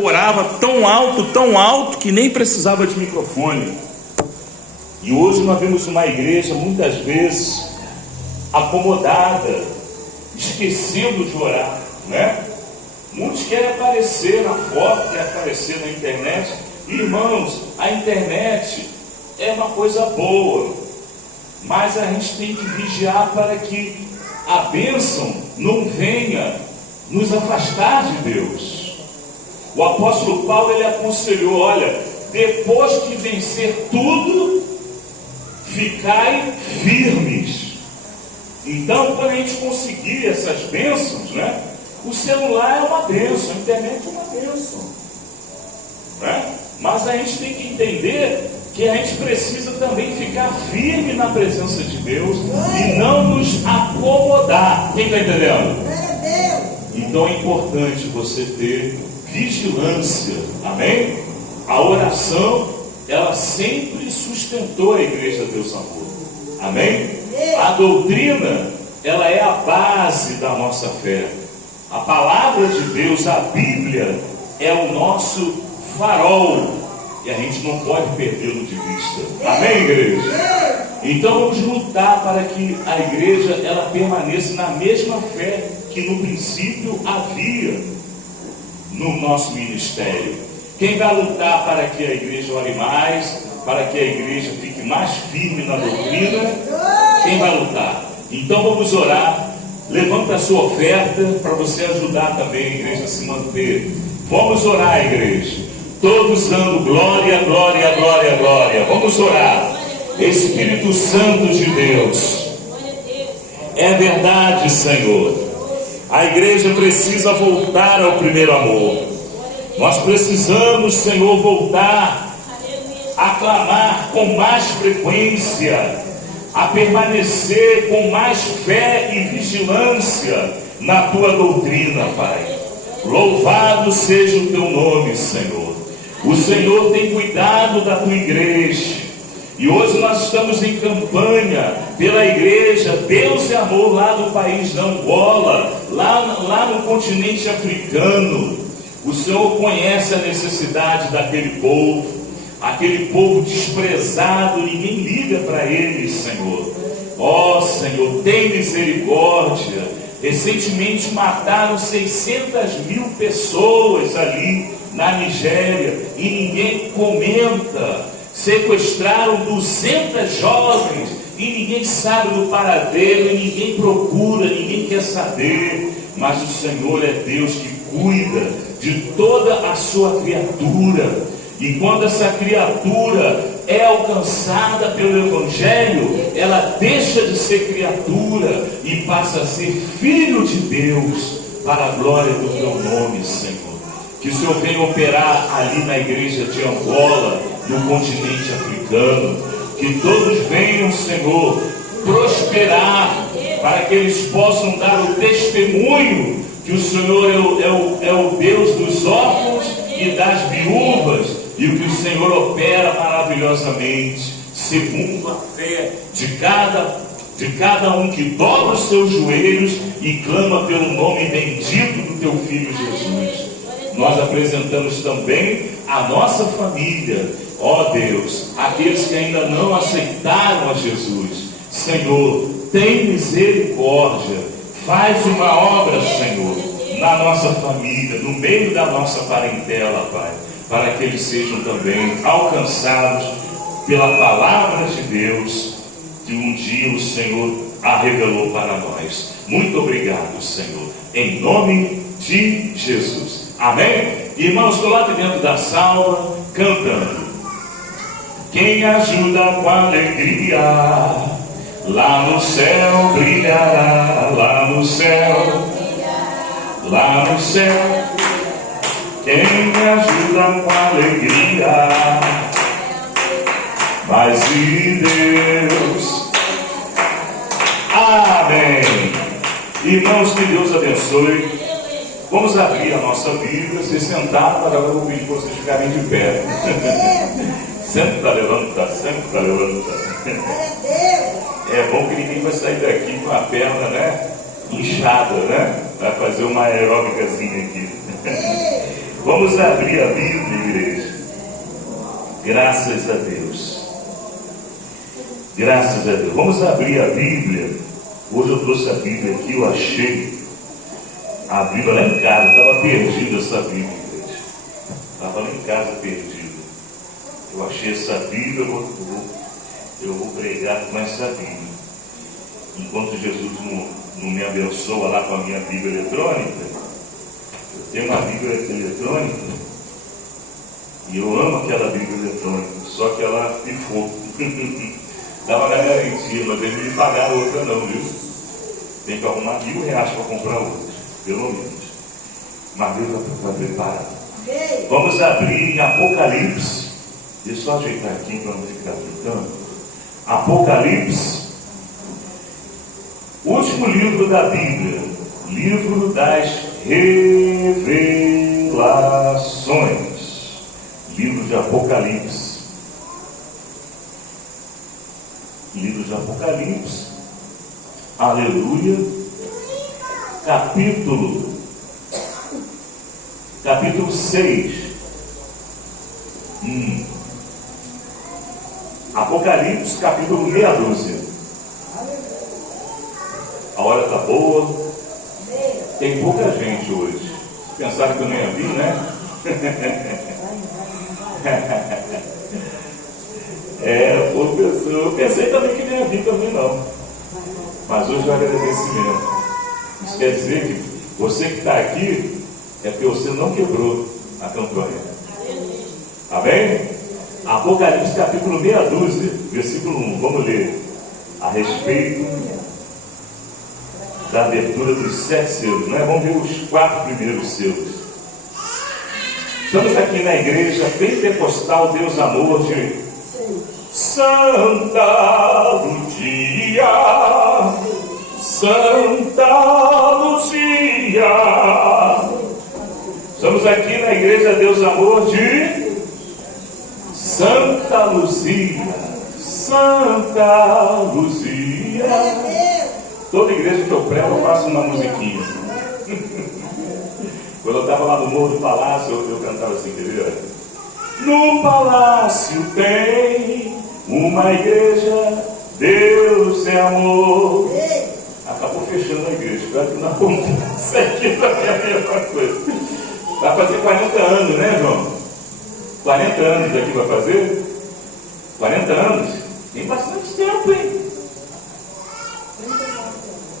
orava tão alto que nem precisava de microfone. E hoje nós vemos uma igreja muitas vezes acomodada, esquecendo de orar, né? Muitos querem aparecer na foto, querem aparecer na internet. Irmãos, a internet é uma coisa boa, mas a gente tem que vigiar para que a bênção não venha nos afastar de Deus. O apóstolo Paulo, ele aconselhou: olha, depois que vencer tudo, ficai firmes. Então, quando a gente conseguir essas bênçãos, né? O celular é uma bênção, a internet é uma bênção, né? Mas a gente tem que entender que a gente precisa também ficar firme na presença de Deus e não nos acomodar. Quem está entendendo? Então é importante você ter vigilância, amém? A oração, ela sempre sustentou a igreja Deus Amor, amém? A doutrina, ela é a base da nossa fé. A palavra de Deus, a Bíblia, é o nosso farol, e a gente não pode perdê-lo de vista, amém, igreja? Então vamos lutar para que a igreja, ela permaneça na mesma fé que no princípio havia no nosso ministério. Quem vai lutar para que a igreja ore mais, para que a igreja fique mais firme na doutrina? Quem vai lutar? Então vamos orar. Levanta a sua oferta para você ajudar também a igreja a se manter. Vamos orar, igreja. Todos dando glória, glória, glória, glória. Vamos orar. Espírito Santo de Deus, é verdade, Senhor. A igreja precisa voltar ao primeiro amor. Nós precisamos, Senhor, voltar a clamar com mais frequência, a permanecer com mais fé e vigilância na tua doutrina, Pai. Louvado seja o teu nome, Senhor. O Senhor tem cuidado da tua igreja. E hoje nós estamos em campanha pela igreja Deus e Amor lá do país da Angola, lá no continente africano. O Senhor conhece a necessidade daquele povo desprezado, ninguém liga para eles, Senhor. Ó Senhor, tem misericórdia. Recentemente mataram 600.000 pessoas ali na Nigéria e ninguém comenta. Sequestraram 200 jovens e ninguém sabe do paradeiro, e ninguém procura, ninguém quer saber. Mas o Senhor é Deus que cuida de toda a sua criatura. E quando essa criatura é alcançada pelo Evangelho, ela deixa de ser criatura e passa a ser filho de Deus, para a glória do teu nome, Senhor. Que o Senhor venha operar ali na igreja de Angola, no continente africano. Que todos venham, Senhor, prosperar, para que eles possam dar o testemunho que o Senhor é o Deus dos órfãos e das viúvas, e o que o Senhor opera maravilhosamente, segundo a fé de cada um que dobra os seus joelhos e clama pelo nome bendito do teu Filho Jesus. Nós apresentamos também a nossa família, ó Deus, aqueles que ainda não aceitaram a Jesus. Senhor, tem misericórdia, faz uma obra, Senhor, na nossa família, no meio da nossa parentela, Pai, para que eles sejam também alcançados pela palavra de Deus, que um dia o Senhor a revelou para nós. Muito obrigado, Senhor, em nome de Jesus. Amém? Irmãos, coloque dentro da salva, cantando. Quem ajuda com alegria, lá no céu brilhará, lá no céu, lá no céu. Quem me ajuda com alegria, mas e Deus. Amém. Irmãos, que Deus abençoe. Vamos abrir a nossa Bíblia, se sentar, para agora eu vou pedir para vocês ficarem de pé. Sempre levanta, sempre levanta. É bom que ninguém vai sair daqui com a perna, né, inchada, né? Vai fazer uma aeróbicazinha aqui. Vamos abrir a Bíblia, igreja. Graças a Deus. Graças a Deus. Vamos abrir a Bíblia. Hoje eu trouxe a Bíblia aqui, eu achei a Bíblia lá em casa. Estava perdida essa Bíblia, igreja. Estava lá em casa perdida. Eu achei essa Bíblia, eu vou pregar com essa Bíblia. Enquanto Jesus não me abençoa lá com a minha Bíblia eletrônica, eu tenho uma Bíblia eletrônica e eu amo aquela Bíblia eletrônica, só que ela pifou. Dava na garantia, mas eles não me pagaram outra não, viu? Tem que arrumar R$1.000 para comprar outra, pelo menos. Mas Deus está preparado. Vamos abrir em Apocalipse. Deixa eu só ajeitar aqui para não ficar gritando. Apocalipse, último livro da Bíblia, livro das revelações, livro de Apocalipse. Livro de Apocalipse, aleluia, capítulo 6. Apocalipse, capítulo meia dúzia. A hora está boa. Tem pouca gente hoje. Pensaram que eu não ia vir, né? Eu pensei também que não ia vir também não. Mas hoje é um agradecimento. Isso quer dizer que você que está aqui é porque você não quebrou a campanha. Amém? Apocalipse capítulo meia dúzia, versículo 1. Vamos ler a respeito da abertura dos 7 selos, né? Vamos ver os 4 primeiros selos. Estamos aqui na igreja pentecostal Deus Amor de Santa Luzia, Santa Luzia. Estamos aqui na igreja Deus Amor de Santa Luzia, Santa Luzia. Toda igreja que eu prego eu faço uma musiquinha. Quando eu estava lá no Morro do Palácio, eu cantava assim, quer ver? No palácio tem uma igreja, Deus é amor. Acabou fechando a igreja, espero que não aconteça aqui também a mesma coisa. Vai fazer 40 anos, né, João? 40 anos aqui vai fazer? 40 anos? Tem bastante tempo, hein?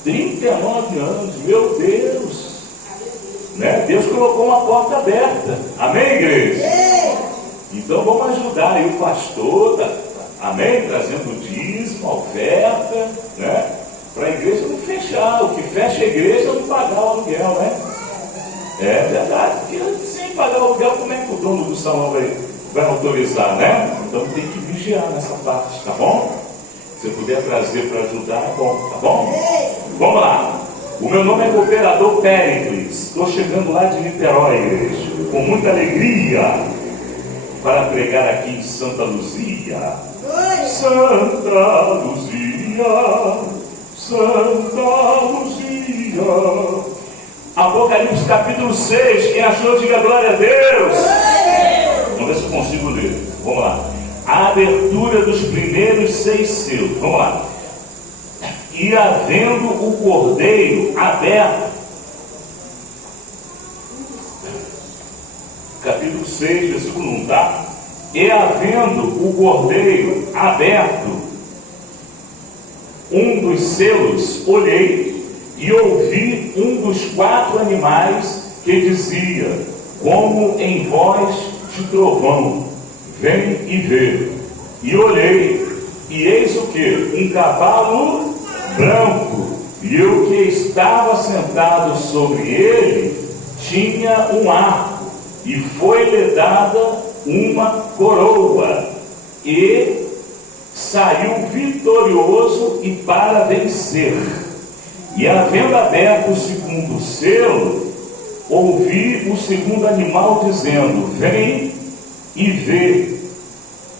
39 anos, meu Deus, né? Deus colocou uma porta aberta, amém, igreja? Então vamos ajudar aí o pastor, amém? Trazendo o dízimo, a oferta, né? Para a igreja não fechar, o que fecha a igreja é não pagar o aluguel, né? É verdade, porque sem pagar o aluguel, como é que o dono do salão vai autorizar, né? Então tem que vigiar nessa parte, tá bom? Se puder trazer para ajudar, é bom, tá bom? Vamos lá. O meu nome é Cooperador Péricles. Estou chegando lá de Niterói, igreja, com muita alegria, para pregar aqui em Santa Luzia. Santa Luzia, Santa Luzia. Apocalipse capítulo 6. Quem achou, diga glória a Deus. Vamos ver se eu consigo ler. Vamos lá. A abertura dos primeiros 6 selos. Vamos lá. E havendo o cordeiro aberto, capítulo 6, versículo 1, tá? E havendo o cordeiro aberto, um dos selos, olhei e ouvi um dos 4 animais que dizia, como em voz de trovão, vem e vê. E olhei, e eis o que? Um cavalo branco, e o que estava sentado sobre ele tinha um arco, e foi-lhe dada uma coroa, e saiu vitorioso e para vencer. E havendo aberto o segundo selo, ouvi o segundo animal dizendo, vem e vê.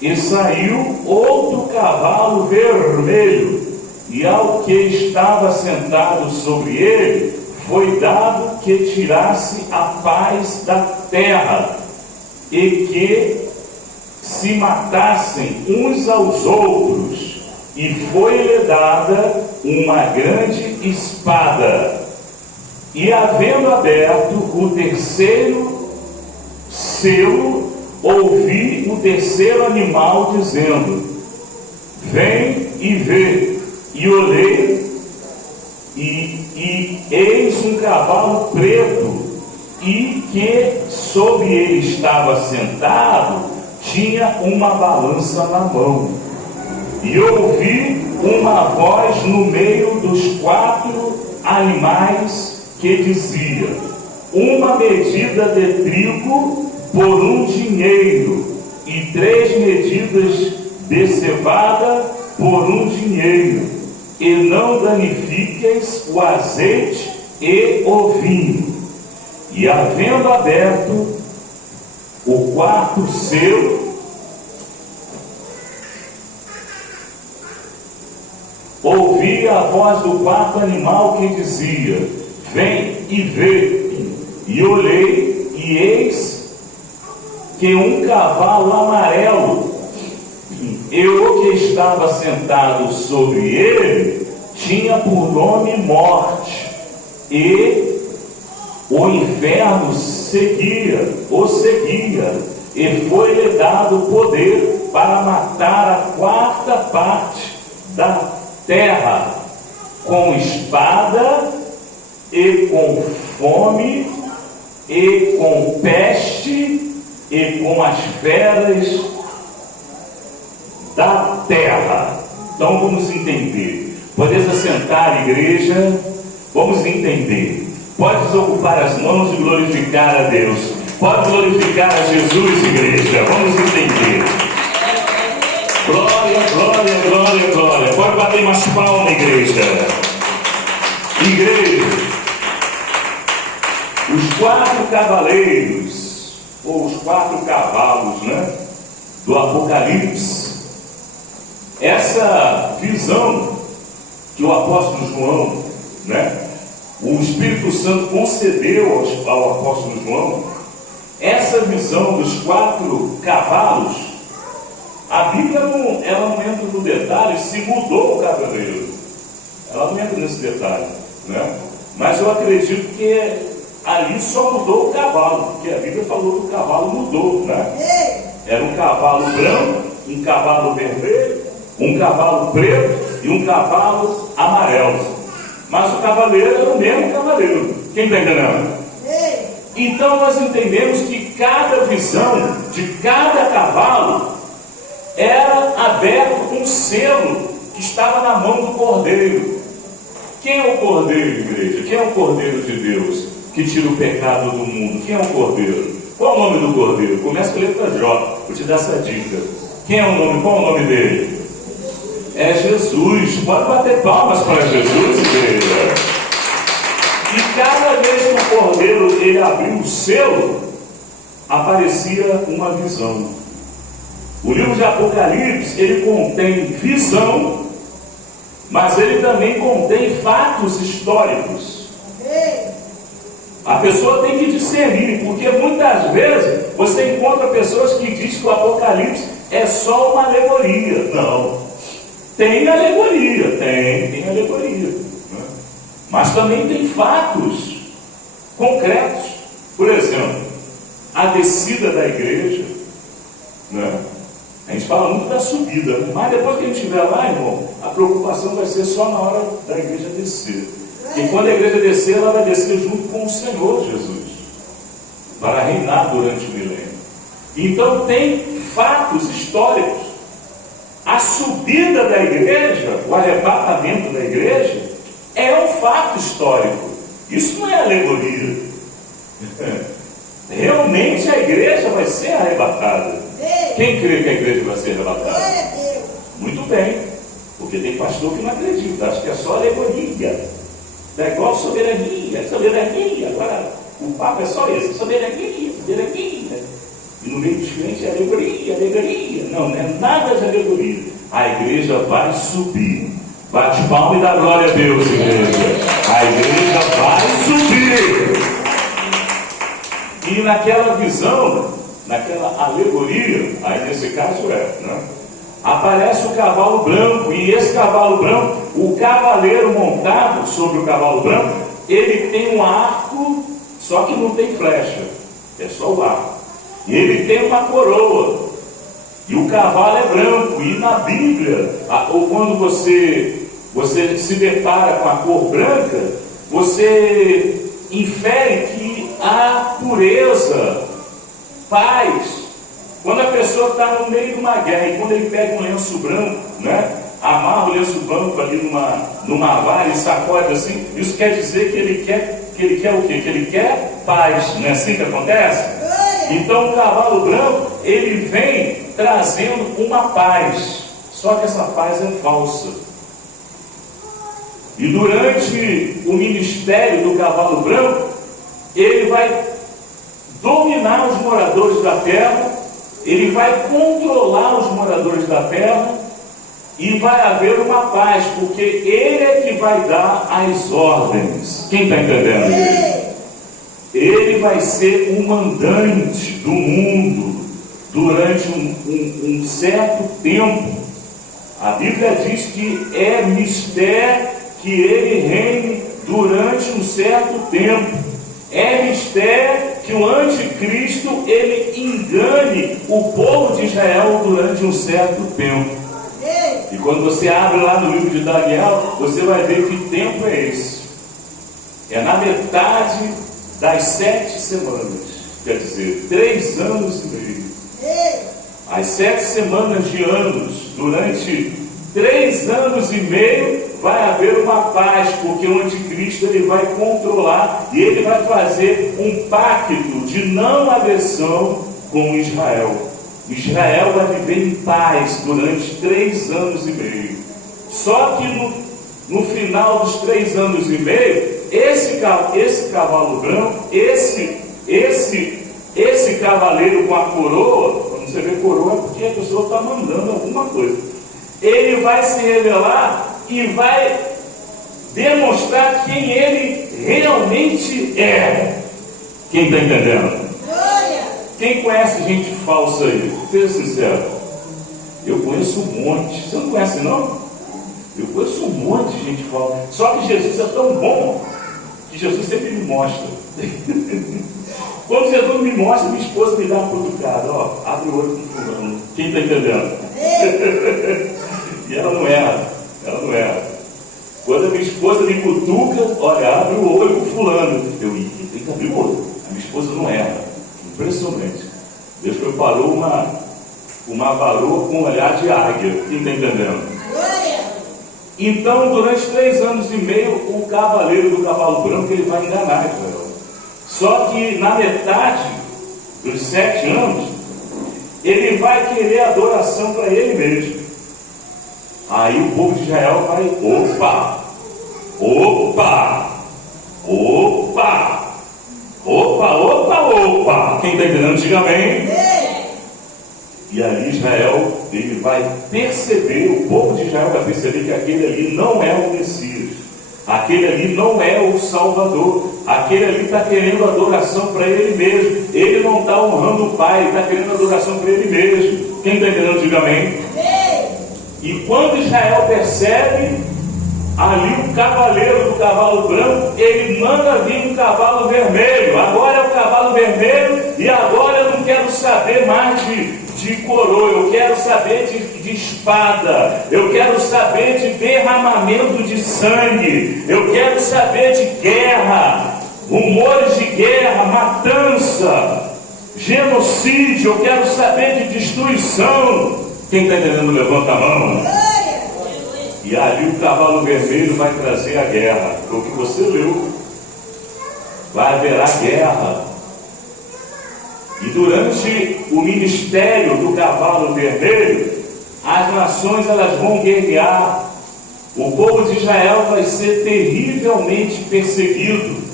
E saiu outro cavalo vermelho, e ao que estava sentado sobre ele, foi dado que tirasse a paz da terra, e que se matassem uns aos outros, e foi-lhe dada uma grande espada. E havendo aberto o terceiro selo, ouvi o terceiro animal dizendo: vem e vê. E olhei, e eis um cavalo preto, e que sobre ele estava sentado tinha uma balança na mão. E ouvi uma voz no meio dos 4 animais que dizia: uma medida de trigo por 1 dinheiro, e 3 medidas de cevada por 1 dinheiro, e não danifiqueis o azeite e o vinho. E havendo aberto o 4º selo, ouvi a voz do 4º animal que dizia: vem e vê. E olhei, e eis que um cavalo amarelo, e o que estava sentado sobre ele tinha por nome Morte, e o inferno seguia, e foi-lhe dado poder para matar a 4ª parte da terra, com espada, e com fome, e com peste, e com as feras da terra. Então vamos entender. Podeis assentar, igreja. Vamos entender. Pode desocupar as mãos e glorificar a Deus. Pode glorificar a Jesus, igreja. Vamos entender. Glória, glória, glória, glória. Pode bater mais palmas, igreja. Igreja. Os 4 cavaleiros, ou os 4 cavalos, do Apocalipse. Essa visão que o apóstolo João, o Espírito Santo concedeu ao apóstolo João, essa visão dos 4 cavalos, a Bíblia ela não entra no detalhe se mudou o cavaleiro. Ela não entra nesse detalhe, Mas eu acredito que ali só mudou o cavalo, porque a Bíblia falou que o cavalo mudou, Era um cavalo branco, um cavalo vermelho, um cavalo preto e um cavalo amarelo. Mas o cavaleiro era o mesmo cavaleiro. Quem está entendendo? Então nós entendemos que cada visão de cada cavalo era aberto um selo que estava na mão do Cordeiro. Quem é o Cordeiro, igreja? Quem é o Cordeiro de Deus que tira o pecado do mundo? Quem é o Cordeiro? Qual é o nome do Cordeiro? Começa com a letra J. Vou te dar essa dica. Quem é o nome? Qual é o nome dele? É Jesus. Pode bater palmas para Jesus, igreja. E cada vez que o Cordeiro ele abriu o selo, aparecia uma visão. O livro de Apocalipse, ele contém visão, mas ele também contém fatos históricos. A pessoa tem que discernir, porque muitas vezes você encontra pessoas que dizem que o Apocalipse é só uma alegoria. Não. Tem alegoria, tem alegoria. Mas também tem fatos concretos. Por exemplo, a descida da igreja, A gente fala muito da subida, mas depois que a gente estiver lá, irmão, a preocupação vai ser só na hora da igreja descer. E quando a igreja descer, ela vai descer junto com o Senhor Jesus, para reinar durante o milênio. Então tem fatos históricos. A subida da igreja, o arrebatamento da igreja, é um fato histórico. Isso não é alegoria. Realmente a igreja vai ser arrebatada. Quem crê que a igreja vai ser arrebatada? Muito bem, porque tem pastor que não acredita, acha que é só alegoria. É igual soberania. Agora o papo é só esse, soberania. E no meio dos crentes é alegoria. Não é nada de alegoria. A igreja vai subir. Bate palma e dá glória a Deus, igreja. A igreja vai subir. E naquela visão, naquela alegoria, aí nesse caso aparece o cavalo branco, e esse cavalo branco, o cavaleiro montado sobre o cavalo branco, ele tem um arco, só que não tem flecha, é só o arco. E ele tem uma coroa, e o cavalo é branco. E na Bíblia, ou quando você se depara com a cor branca, você infere que há pureza, paz. Quando a pessoa está no meio de uma guerra, e quando ele pega um lenço branco, amarra o lenço branco ali numa vara e sacode assim, isso quer dizer que ele quer o quê? Que ele quer paz, não é assim que acontece? Então o cavalo branco, ele vem trazendo uma paz, só que essa paz é falsa. E durante o ministério do cavalo branco, ele vai dominar os moradores da terra, ele vai controlar os moradores da terra, e vai haver uma paz, porque ele é que vai dar as ordens. Quem está entendendo isso? Ele vai ser o mandante do mundo durante um certo tempo. A Bíblia diz que é mistério que ele reine durante um certo tempo. É mistério que o anticristo ele engane o povo de Israel durante um certo tempo. E quando você abre lá no livro de Daniel, você vai ver que tempo é esse. É na metade das 7 semanas, quer dizer, 3 anos e meio. As 7 semanas de anos, durante 3 anos e meio, vai haver uma paz, porque o anticristo ele vai controlar e ele vai fazer um pacto de não agressão com Israel. Israel vai viver em paz durante 3 anos e meio. Só que no final dos 3 anos e meio, esse cavalo branco, esse cavaleiro com a coroa, quando você vê coroa é porque a pessoa está mandando alguma coisa. Ele vai se revelar e vai demonstrar quem ele realmente é. Quem está entendendo? Quem conhece gente falsa aí? Seja sincero. Eu conheço um monte. Você não conhece não? Eu conheço um monte de gente falsa. Só que Jesus é tão bom que Jesus sempre me mostra. Quando Jesus me mostra, minha esposa me dá uma cutucada. Abre o olho com fulano. Quem está entendendo? E ela não erra. Ela não erra. Quando a minha esposa me cutuca, olha, abre o olho com fulano. Eu tenho que abrir o olho. A minha esposa não erra. Impressionante. Deus preparou uma varoa com um olhar de águia. Quem está entendendo? Então, durante 3 anos e meio, o cavaleiro do cavalo branco ele vai enganar Israel. Só que na metade dos 7 anos, ele vai querer adoração para ele mesmo. Aí o povo de Israel vai, opa! Quem está entendendo, diga amém. E aí Israel, ele vai perceber, o povo de Israel vai perceber que aquele ali não é o Messias. Aquele ali não é o Salvador. Aquele ali está querendo adoração para ele mesmo. Ele não está honrando o Pai, ele está querendo adoração para ele mesmo. Quem está entendendo, diga amém. E quando Israel percebe, ali o cavaleiro do cavalo branco, ele manda vir um cavalo vermelho. Agora é o cavalo vermelho, e agora eu não quero saber mais de coroa, eu quero saber de espada, eu quero saber de derramamento de sangue, eu quero saber de guerra, rumores de guerra, matança, genocídio, eu quero saber de destruição. Quem está entendendo, levanta a mão. E ali o cavalo vermelho vai trazer a guerra. Foi o que você leu. Vai haverá guerra. E durante o ministério do cavalo vermelho, as nações elas vão guerrear. O povo de Israel vai ser terrivelmente perseguido.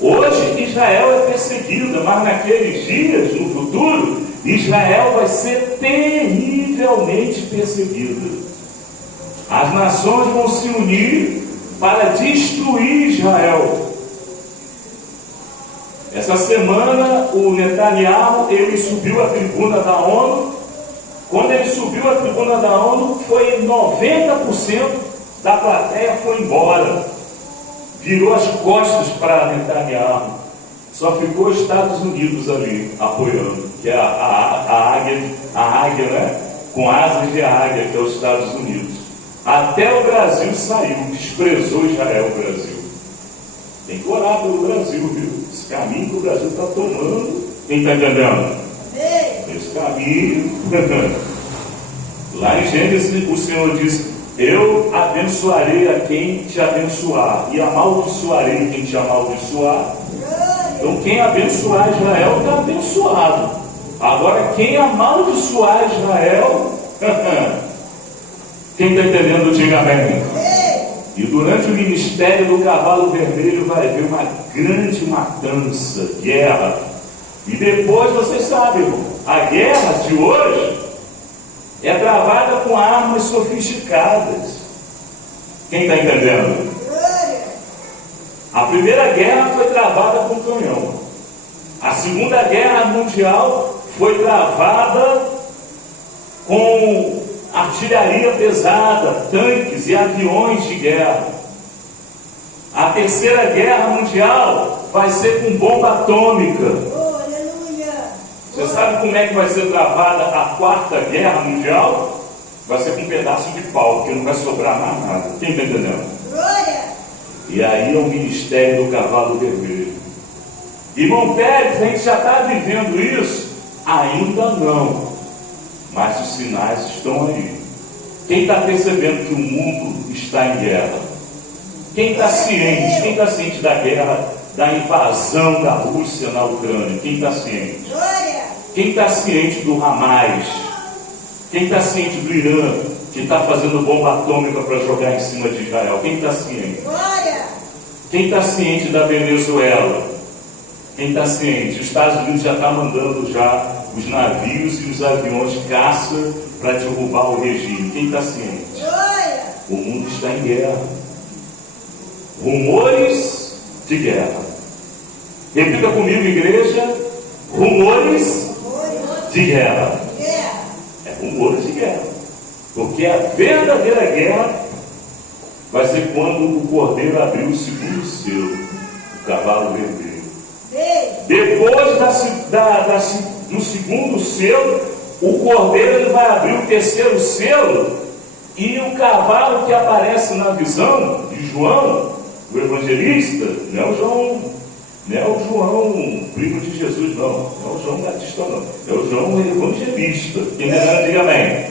Hoje Israel é perseguida, mas naqueles dias, no futuro, Israel vai ser terrivelmente perseguida. As nações vão se unir para destruir Israel. Essa semana o Netanyahu, ele subiu a tribuna da ONU. Quando ele subiu a tribuna da ONU, foi 90% da plateia foi embora. Virou as costas para Netanyahu. Só ficou os Estados Unidos ali apoiando, que é a águia, né? Com asas de águia, que é os Estados Unidos. Até o Brasil saiu, desprezou Israel, o Brasil. Tem que orar pelo Brasil, viu? Esse caminho que o Brasil está tomando. Quem está entendendo? Esse caminho. Lá em Gênesis, o Senhor diz: eu abençoarei a quem te abençoar, e amaldiçoarei quem te amaldiçoar. Então, quem abençoar Israel está abençoado. Agora, quem amaldiçoar Israel, quem está entendendo, diga amém. E durante o ministério do cavalo vermelho vai haver uma grande matança, guerra. E depois, vocês sabem, irmão, a guerra de hoje é travada com armas sofisticadas. Quem está entendendo? A primeira guerra foi travada com canhão. A segunda guerra mundial foi travada com artilharia pesada, tanques e aviões de guerra. A terceira guerra mundial vai ser com bomba atômica. Você sabe como é que vai ser travada a quarta guerra mundial? Vai ser com um pedaço de pau, porque não vai sobrar mais nada. Quem está entendendo? E aí é o ministério do cavalo vermelho. Irmão Pérez, a gente já está vivendo isso? Ainda não. Mas os sinais estão aí. Quem está percebendo que o mundo está em guerra? Quem está ciente? Quem está ciente da guerra, da invasão da Rússia na Ucrânia? Quem está ciente? Quem está ciente do Hamas? Quem está ciente do Irã, que está fazendo bomba atômica para jogar em cima de Israel? Quem está ciente? Quem está ciente da Venezuela? Quem está ciente? Os Estados Unidos já está mandando já os navios e os aviões caça para derrubar o regime. Quem está ciente? O mundo está em guerra. Rumores de guerra. Repita comigo, igreja. Rumores de guerra. É rumores de guerra. Porque a verdadeira guerra vai ser quando o cordeiro abrir o segundo selo, o cavalo vermelho. Depois do segundo selo, o cordeiro ele vai abrir o terceiro selo, e o cavalo que aparece na visão de João, o evangelista, não é o João, primo de Jesus, não é o João Batista, não, é o João evangelista. Quem não diga amém.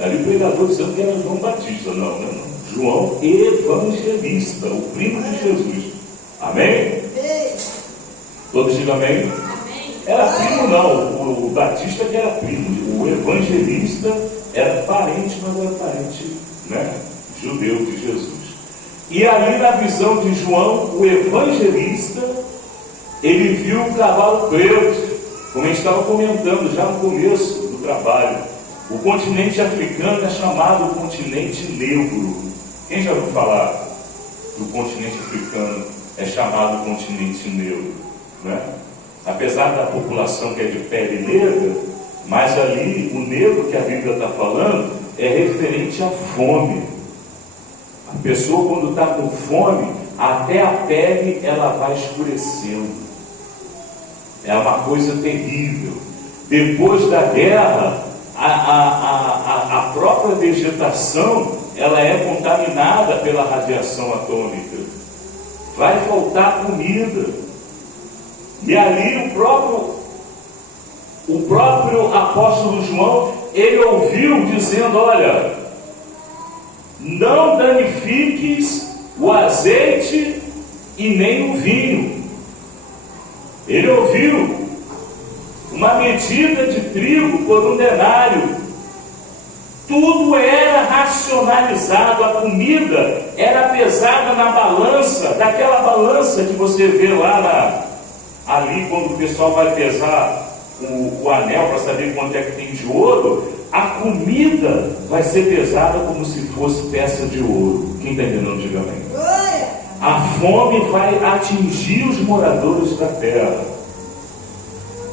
Ali o pregador dizendo que era João Batista, não. João evangelista, o primo de Jesus. Amém? Todos digam amém? Era primo não, o Batista que era primo, o evangelista era parente, mas era parente, né, judeu de Jesus. E ali na visão de João, o evangelista, ele viu um cavalo preto, como a gente estava comentando já no começo do trabalho. O continente africano é chamado continente negro. Quem já ouviu falar que o continente africano é chamado continente negro? Né? Apesar da população que é de pele negra, mas ali o negro que a Bíblia está falando é referente à fome. A pessoa quando está com fome, até a pele ela vai escurecendo. É uma coisa terrível. Depois da guerra, a própria vegetação ela é contaminada pela radiação atômica. Vai faltar comida. E ali o próprio apóstolo João, ele ouviu dizendo: olha, não danifiques o azeite e nem o vinho. Ele ouviu uma medida de trigo por 1 denário. Tudo era racionalizado, a comida era pesada na balança, daquela balança que você vê lá ali quando o pessoal vai pesar o anel para saber quanto é que tem de ouro. A comida vai ser pesada como se fosse peça de ouro. Quem está entendendo, diga amém. a fome vai atingir os moradores da terra.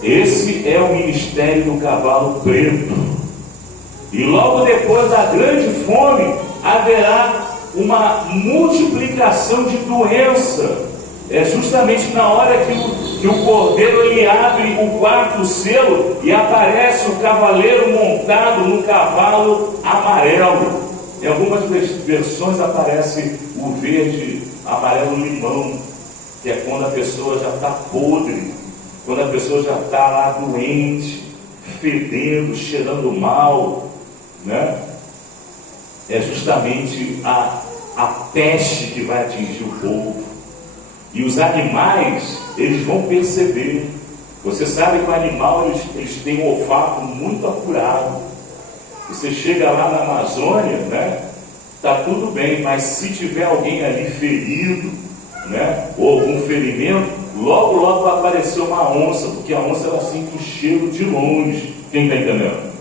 Esse é o ministério do cavalo preto. E logo depois da grande fome, haverá uma multiplicação de doença. É justamente na hora que o cordeiro ele abre o quarto selo e aparece o cavaleiro montado no cavalo amarelo. Em algumas versões aparece o verde, amarelo limão, que é quando a pessoa já está podre, quando a pessoa já está lá doente, fedendo, cheirando mal, né? É justamente a peste que vai atingir o povo. E os animais, eles vão perceber. Você sabe que o animal, eles têm um olfato muito apurado. Você chega lá na Amazônia, né? Tá tudo bem, mas se tiver alguém ali ferido, né? Ou algum ferimento, logo vai aparecer uma onça, porque a onça ela sente o cheiro de longe. Quem está entendendo?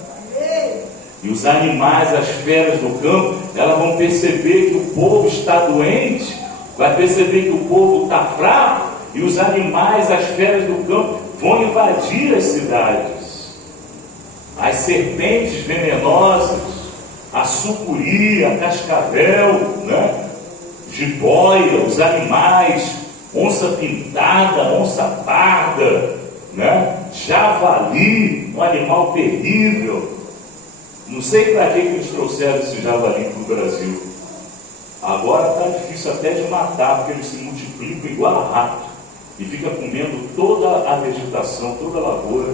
E os animais, as feras do campo, elas vão perceber que o povo está doente, vai perceber que o povo está fraco, e os animais, as feras do campo, vão invadir as cidades. As serpentes venenosas, a sucuri, a cascavel, né? Jiboia, os animais, onça pintada, onça parda, né? Javali, um animal terrível. Não sei para que eles trouxeram esse javali para o Brasil. Agora está difícil até de matar, porque eles se multiplicam igual a rato e fica comendo toda a vegetação, toda a lavoura,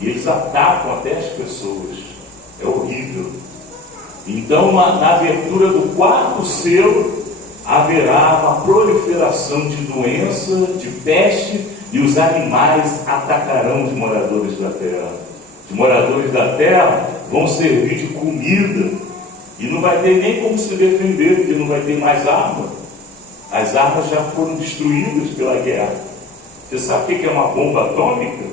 e eles atacam até as pessoas. É horrível. Então, na abertura do quarto selo, haverá uma proliferação de doença, de peste, e os animais atacarão os moradores da terra. Os moradores da terra vão servir de comida, e não vai ter nem como se defender, porque não vai ter mais arma. As armas já foram destruídas pela guerra. Você sabe o que é uma bomba atômica?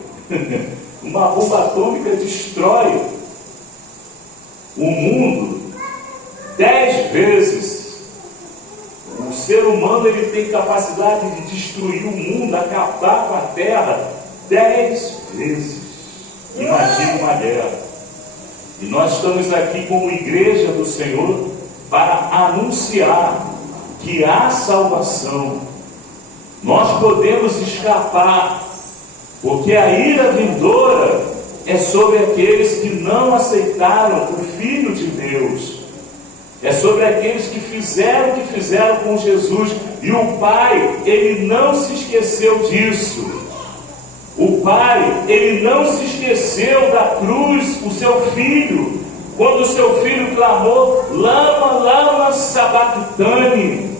Uma bomba atômica destrói o mundo 10 vezes. O ser humano ele tem capacidade de destruir o mundo, acabar com a terra 10 vezes. Imagine uma guerra. E nós estamos aqui como igreja do Senhor para anunciar que há salvação. Nós podemos escapar, porque a ira vindoura é sobre aqueles que não aceitaram o Filho de Deus. É sobre aqueles que fizeram o que fizeram com Jesus. E o Pai, Ele não se esqueceu disso. O Pai, Ele não se esqueceu da cruz, o seu Filho. Quando o seu Filho clamou, lama sabachthani.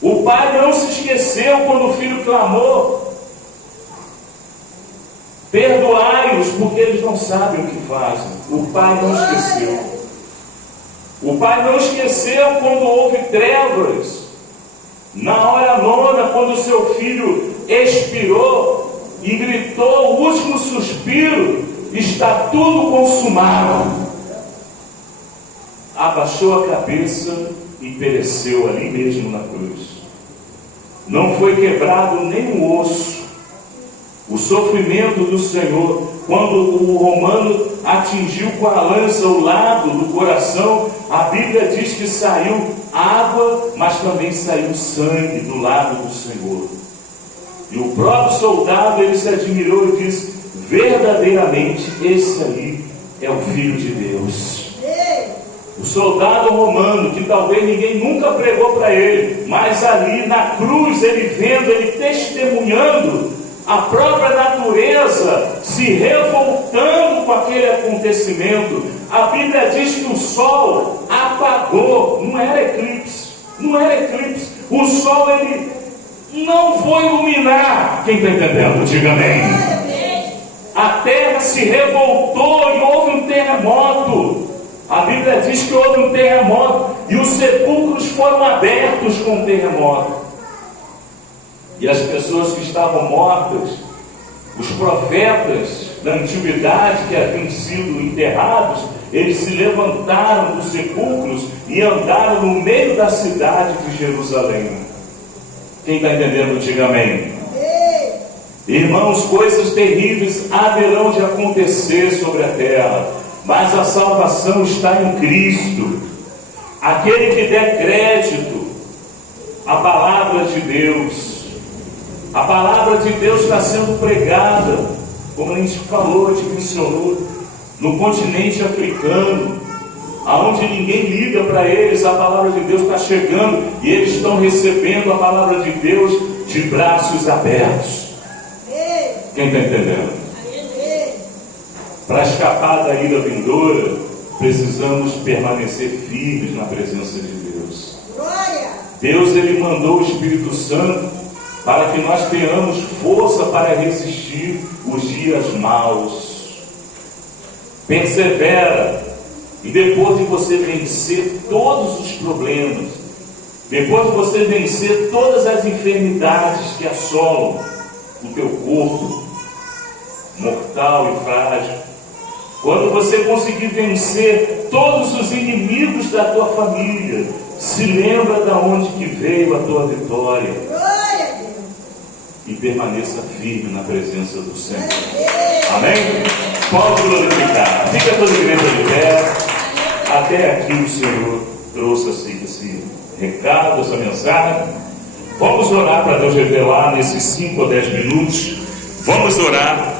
O Pai não se esqueceu quando o Filho clamou, perdoai-os, porque eles não sabem o que fazem. O Pai não esqueceu. O Pai não esqueceu quando houve trevas. Na hora nona, quando o seu Filho expirou e gritou o último suspiro, está tudo consumado. Abaixou a cabeça e pereceu ali mesmo na cruz. Não foi quebrado nem um osso. O sofrimento do Senhor, quando o romano atingiu com a lança o lado do coração, a Bíblia diz que saiu água, mas também saiu sangue do lado do Senhor. E o próprio soldado, ele se admirou e disse: verdadeiramente esse aí é o Filho de Deus. O soldado romano, que talvez ninguém nunca pregou para ele, mas ali na cruz, ele vendo, ele testemunhando a própria natureza se revoltando com aquele acontecimento. A Bíblia diz que o sol apagou, não era eclipse. O sol, ele não foi iluminar. Quem está entendendo? Diga amém. A terra se revoltou e houve um terremoto. A Bíblia diz que houve um terremoto e os sepulcros foram abertos com o terremoto. E as pessoas que estavam mortas, os profetas da antiguidade que haviam sido enterrados, eles se levantaram dos sepulcros e andaram no meio da cidade de Jerusalém. Quem está entendendo, diga amém. Irmãos, coisas terríveis haverão de acontecer sobre a terra, mas a salvação está em Cristo. Aquele que der crédito à palavra de Deus, a palavra de Deus está sendo pregada, como a gente falou, a gente mencionou, no continente africano, aonde ninguém liga para eles, a palavra de Deus está chegando e eles estão recebendo a palavra de Deus de braços abertos. Quem está entendendo? Para escapar da ira vindoura, precisamos permanecer firmes na presença de Deus. Deus, Ele mandou o Espírito Santo para que nós tenhamos força para resistir os dias maus. Persevera, e depois de você vencer todos os problemas, depois de você vencer todas as enfermidades que assolam o teu corpo mortal e frágil, quando você conseguir vencer todos os inimigos da tua família, se lembra de onde que veio a tua vitória e permaneça firme na presença do Senhor. Amém? Pode glorificar. Fica toda a igreja de pé. Até aqui o Senhor trouxe esse recado, essa mensagem. Vamos orar para Deus revelar nesses 5 ou 10 minutos. Vamos orar.